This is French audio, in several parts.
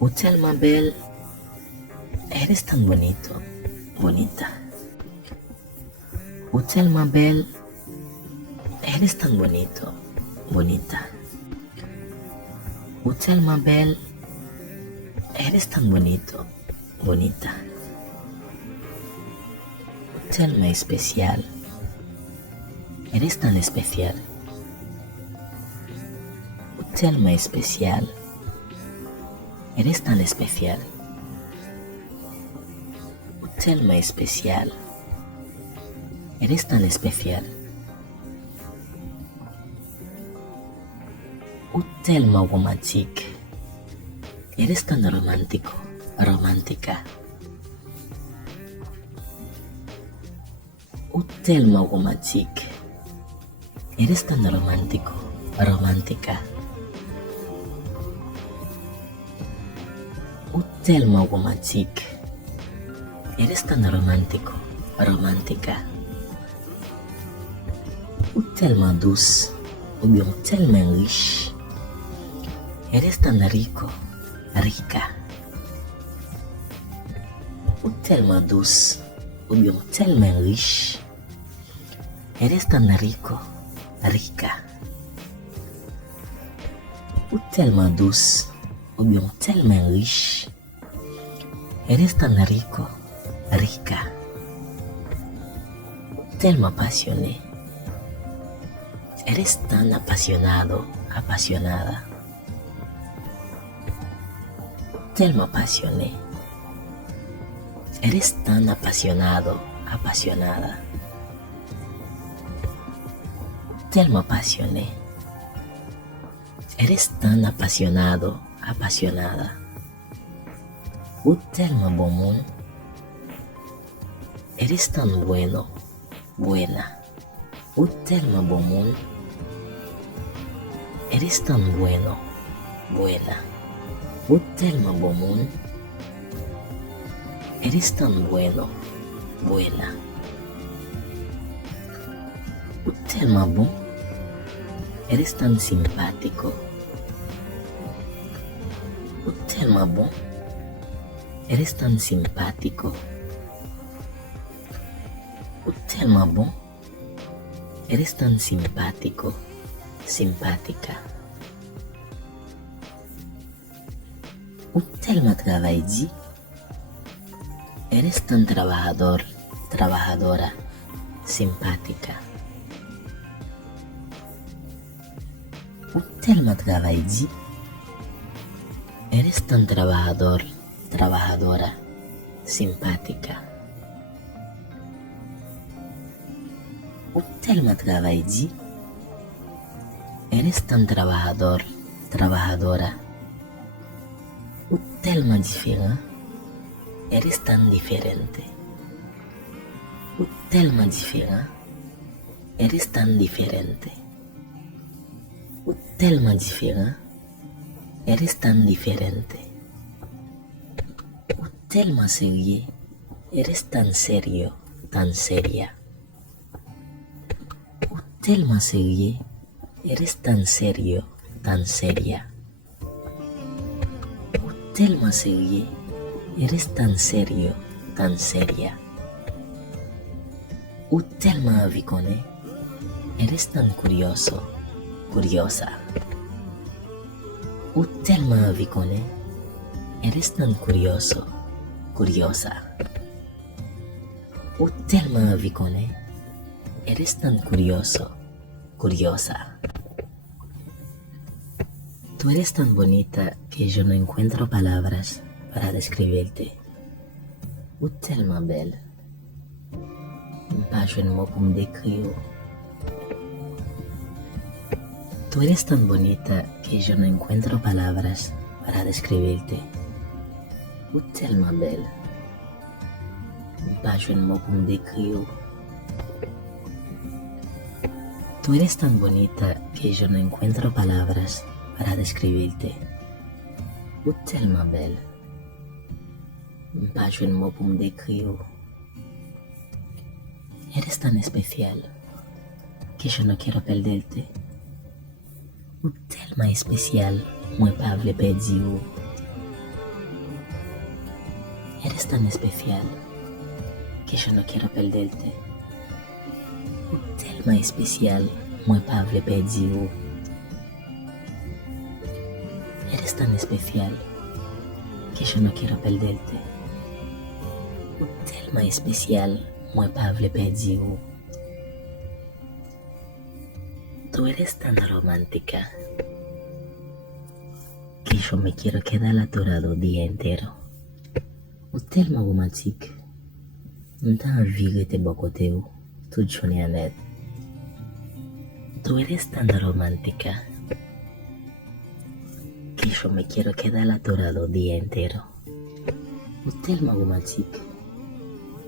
Utelma Bell, eres tan bonito, bonita. Utelma Bell, eres tan bonito, bonita. Utelma Bell, eres tan bonito, bonita. Utelma especial, eres tan especial. Utelma especial, eres tan especial. Utelma especial, eres tan especial. Utelma romantique, eres tan romántico, romántica. Utelma romantique, eres tan romántico, romántica. Utelma romantique, eres tan romántico, romántica. Utelma douce, ou bien tellement riche, eres tan rico, rica. Utelma douce, ou bien tellement riche, eres tan rico, rica. Utelma douce, ou bien tellement riche, eres tan rico, rica. Tellement passionné, eres tan apasionado, apasionada. Tellement passionné, eres tan apasionado, apasionada. Tellement passionné, eres tan apasionado, apasionada. Tellement bon monde, eres tan bueno, buena. Tellement bon monde, eres tan bueno, buena. Tellement bon monde, eres tan bueno, buena. Tellement bon, eres tan simpático. Tellement bon, eres tan simpático. Tellement bon, eres tan simpático, simpática. Tellement travail dit, eres tan trabajador, trabajadora, simpática. Tellement travail dit, eres tan trabajador, trabajadora, simpática. Tellement travail dit, eres tan trabajador, trabajadora. Tellement différent, eres tan diferente. Tellement différent, eres tan diferente. Tellement différent, eres tan diferente. Tellement sérieux, eres tan serio, tan seria. Tellement sérieux, eres tan serio, tan seria. Tellement sérieux, eres tan serio, tan seria. Tellement aviconé, eres tan curioso, curiosa. Tellement aviconé, eres tan curioso, curiosa. Tellement aviconé, eres tan curioso, curiosa. Tú eres tan bonita que yo no encuentro palabras para describirte. Tellement belle. Pas un mot pour me décrire. Tú eres tan bonita que yo no encuentro palabras para describirte. Tellement belle. Pas un mot pour me décrire. Tú eres tan bonita que yo no encuentro palabras para describirte. Tellement belle. Pas un mot pour me décrire. Eres tan especial que yo no quiero perderte. Tellement especial, moi pas vle perdi ou. Eres tan especial que yo no quiero perderte. Tellement especial, moi pas vle perdre ou. Eres tan especial que yo no quiero perderte. Tellement especial, moi pas vle perdre ou. Tú eres tan romántica que yo me quiero quedar a tu lado el día entero. Ou tellement romantique, m'ta envie de te bon côté ou, toute journée en net. Tú eres tan romántica que yo me quiero quedar a tu lado el día entero. Ou tellement romantique,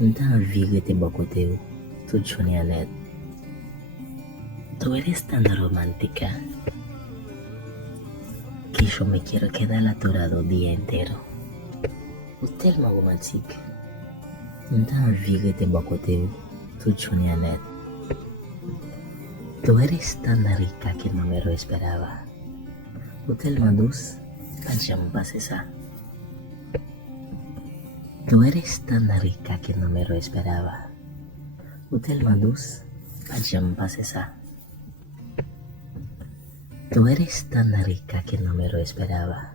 m'ta envie de te bon côté ou, toute journée en net. Tú eres tan romántica que yo me quiero quedar a tu lado el día entero. Ou tellement romantique, m'ta envie de te bon côté ou, toute journée en net. Tú eres tan rica que no me lo esperaba. Ou tellement douce, pas jamais pasé ça. Tú eres tan rica que no me lo esperaba. Ou tellement douce, pas jamais pasé ça. Tú eres tan rica que no me lo esperaba.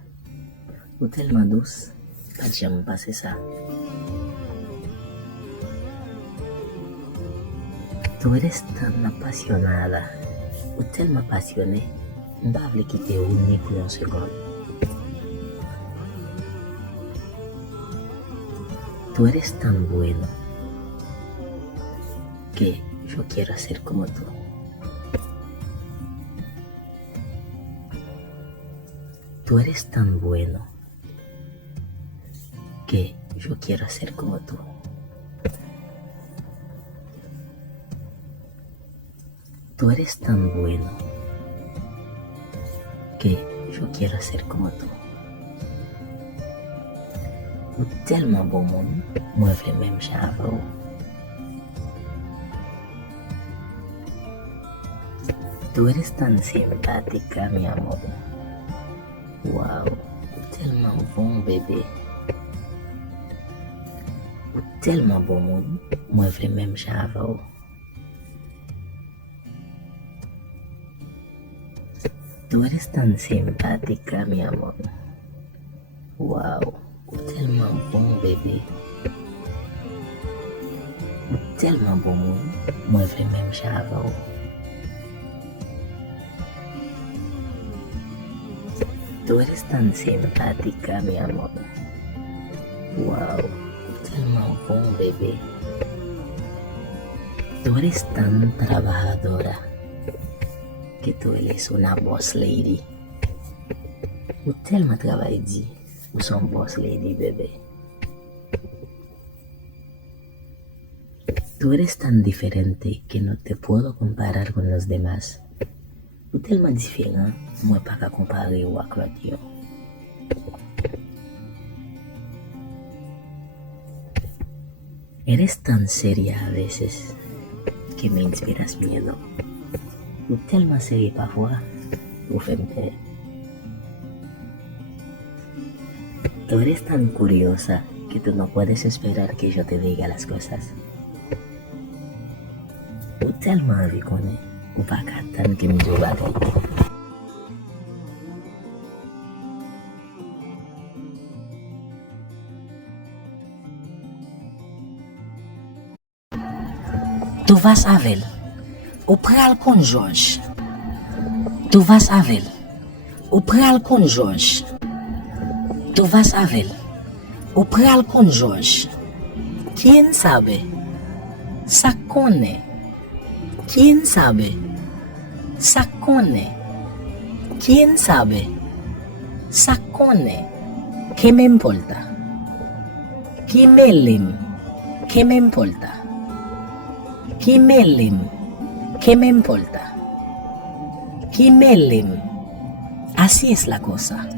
Ou tellement douce, pas jamais pasé ça. Tú eres tan apasionada, ou tellement passionnée, m'pa vle quitter ou ni pour un second. Tú eres tan bueno que yo quiero ser como tú. Tú eres tan bueno que yo quiero ser como tú. Tú eres tan bueno que yo quiero ser como tú. Ou tellement bon monde, moi vle même j'avoue. Tú eres tan simpática, mi amor. Wow, tellement bon bébé. Ou tellement bon monde, moi vle même j'avoue. Tú eres tan simpática, mi amor. Wow, tellement bon bébé. Tellement bon monde, moi vle même j'avoue. Tú eres tan simpática, mi amor. Wow, tellement bon bébé. Tú eres tan trabajadora que tú eres una boss lady. Ou tellement travail dit, ou son boss lady, bebé. Tú eres tan diferente que no te puedo comparar con los demás. Ou tellement différent, moi pas qu'à comparer ou avec l'autre yo. Eres tan seria a veces que me inspiras miedo. Ou tellement seria parfois, ou fais-me peur. Tú eres tan curiosa que tú no puedes esperar que yo te diga las cosas. Ou tellement envie qu'on est, ou pas qu'à attendre que me dise bagay. Tu vas avec, ou pral kon George. Tu vas avec, ou pral kon George. Tu vas avec, ou pral kon George. Quien sabe? Sacone. Quien sabe? Sacone. Quien sabe? Sacone. ¿Qué me importa? Kimelim. ¿Qué me importa? Kimelim. ¿Qué me importa? Kimelim. Así es la cosa.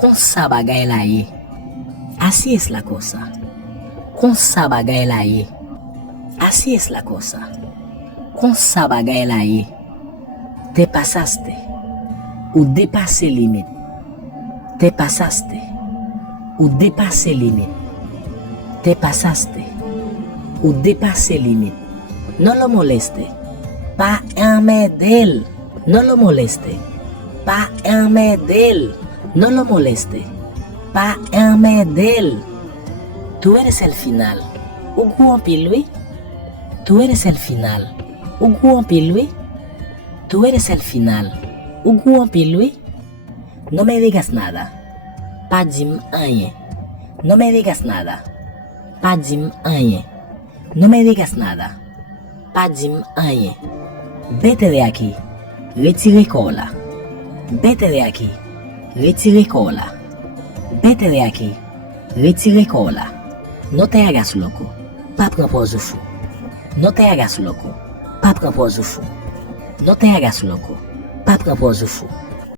Kon sa bagay la ye. Así es la cosa. Kon sa bagay la ye. Así es la cosa. Kon sa bagay la ye. Te pasaste. Ou dépassé limite. Te pasaste. Ou dépassé limite. te pasaste. Ou dépassé limite. Non le moleste. Pas aimer d'elle. Non le moleste. Pas aimer d'elle. Non le moleste. Pas aimer d'elle. Tú eres el final. Ou en pilui. Tú eres el final. Ou en pilui. Tú eres el final. Ou en pilui. No me digas nada. Pas dim rien. No me digas nada. Pas dim rien. No me digas nada. Pas dim rien. Vete de aquí. Retire cola. Vete de aquí. Retire cola. Vete de aquí. Retire cola. No te hagas loco. Pas proposer fou. No te hagas loco. Pas proposer fou. No te hagas loco. Pas proposer fou.